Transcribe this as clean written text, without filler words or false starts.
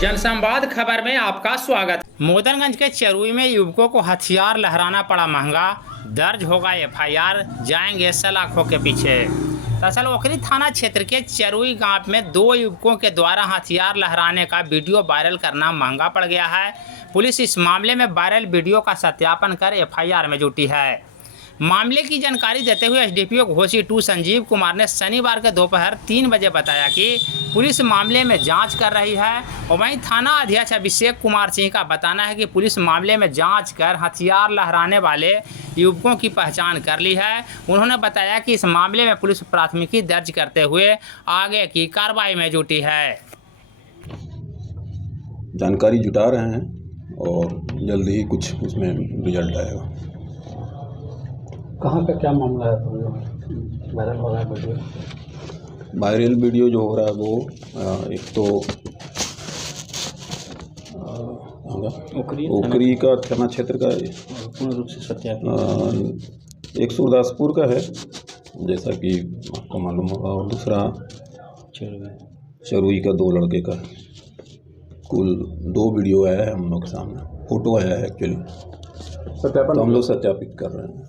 जनसंवाद खबर में आपका स्वागत। मोदनगंज के चरुई में युवकों को हथियार लहराना पड़ा महंगा, दर्ज होगा एफआईआर, जाएंगे सलाखों के पीछे। दरअसल ओखरी थाना क्षेत्र के चरुई गांव में 2 युवकों के द्वारा हथियार लहराने का वीडियो वायरल करना महंगा पड़ गया है। पुलिस इस मामले में वायरल वीडियो का सत्यापन कर एफआईआर में जुटी है। मामले की जानकारी देते हुए एसडीपीओ घोसी 2 संजीव कुमार ने शनिवार के दोपहर 3 बजे बताया कि पुलिस मामले में जांच कर रही है। और वहीं थाना अध्यक्ष अभिषेक कुमार सिंह का बताना है कि पुलिस मामले में जांच कर हथियार लहराने वाले युवकों की पहचान कर ली है। उन्होंने बताया कि इस मामले में पुलिस प्राथमिकी दर्ज करते हुए आगे की कार्रवाई में जुटी है। जानकारी जुटा रहे हैं और जल्दी ही कुछ उसमें रिजल्ट आएगा। कहाँ का क्या मामला है? वायरल हो रहा है वीडियो? वायरल वीडियो जो हो रहा है वो एक तो ओखरी का थाना क्षेत्र का पूर्ण रूप से सत्यापित, एक सूरदासपुर का है जैसा कि आपको मालूम होगा, और दूसरा चरुई का 2 लड़के का। कुल 2 वीडियो आया है हम लोग के सामने, फोटो आया है एक्चुअली, तो हम लोग सत्यापित कर रहे हैं।